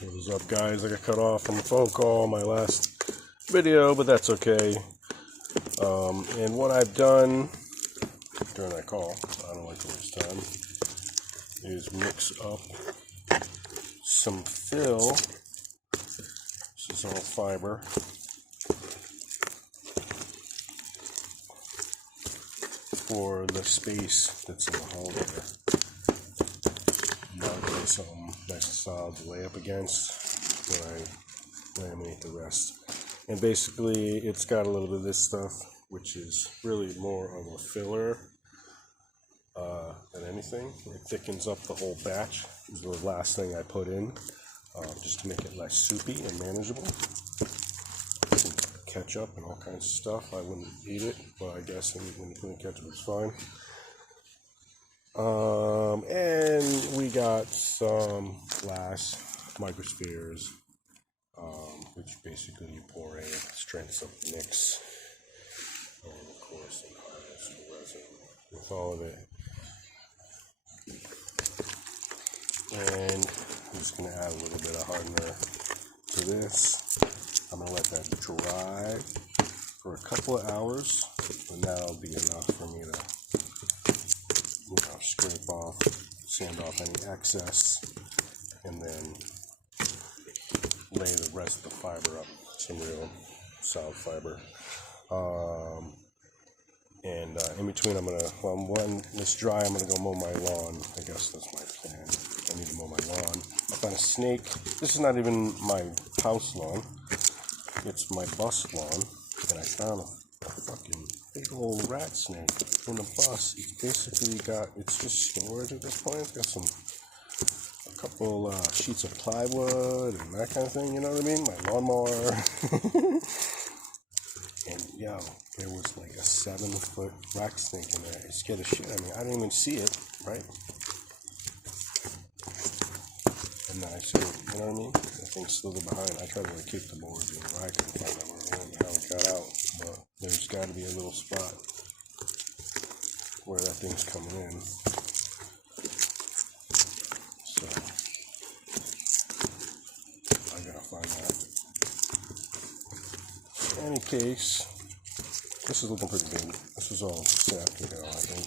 What is up, guys? I got cut off from a phone call my last video, but that's okay. And what I've done during that call, I don't like to waste time, is mix up some fill. This is all fiber. For the space that's in the hole there. Now get something nice and solid to lay up against when I laminate the rest. And basically it's got a little bit of this stuff, which is really more of a filler than anything. It thickens up the whole batch. This is the last thing I put in, just to make it less soupy and manageable. Ketchup and all kinds of stuff. I wouldn't eat it, but I guess when you put in ketchup, it's fine. And we got some glass microspheres, which basically you pour in, strengthens up the mix, and of course some high resin with all of it. And I'm just going to add a little bit of hardener to this. I'm going to let that dry for a couple of hours, and that'll be enough for me to, scrape off, sand off any excess, and then lay the rest of the fiber up, some real solid fiber. In between, I'm going to, when it's dry, I'm going to go mow my lawn. I guess that's my plan. I need to mow my lawn. I found a snake. This is not even my house lawn. It's my bus lawn, and I found a fucking big old rat snake in the bus. It's basically it's just storage at this point. It's got a couple sheets of plywood and that kind of thing, you know what I mean? My lawnmower. And yo, there was like a 7-foot rat snake in there. It scared the shit out of me. I didn't even see it, right? And then I saw, you know what I mean? That thing slithered behind. I tried to kick the board, I couldn't find out how it got out. But there's got to be a little spot where that thing's coming in. So I gotta find that. In any case, this is looking pretty good. This is all set to go, I think.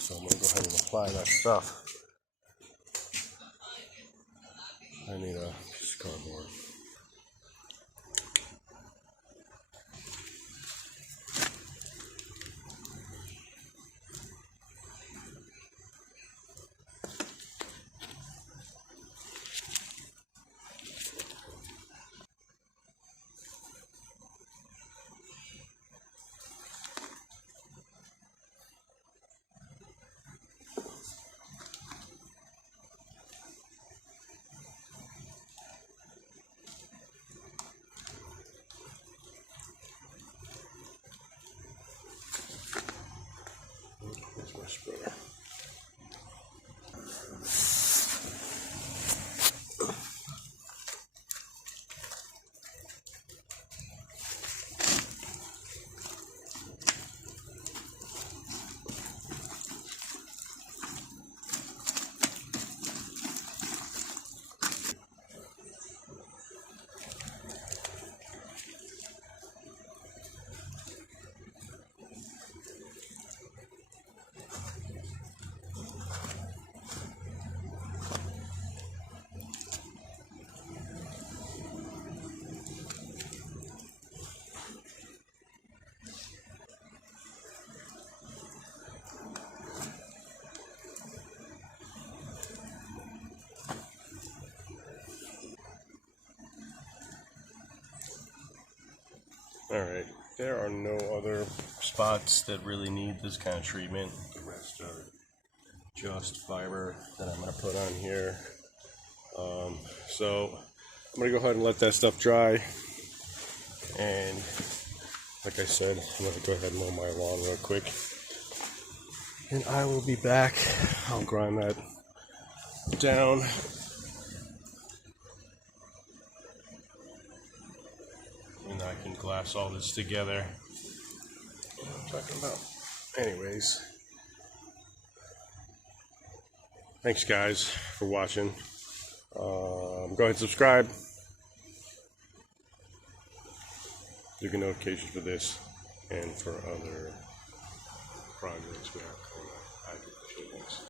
So I'm going to go ahead and apply that stuff. I need a piece of cardboard. That's much better. Alright, there are no other spots that really need this kind of treatment. The rest are just fiber that I'm going to put on here. So I'm going to go ahead and let that stuff dry. And like I said, I'm going to go ahead and mow my lawn real quick. And I will be back. I'll grind that down. And I can glass all this together. What I'm talking about. Anyways, Thanks, guys, for watching. Go ahead and subscribe. You get notifications for this and for other projects we have coming up. I do appreciate this.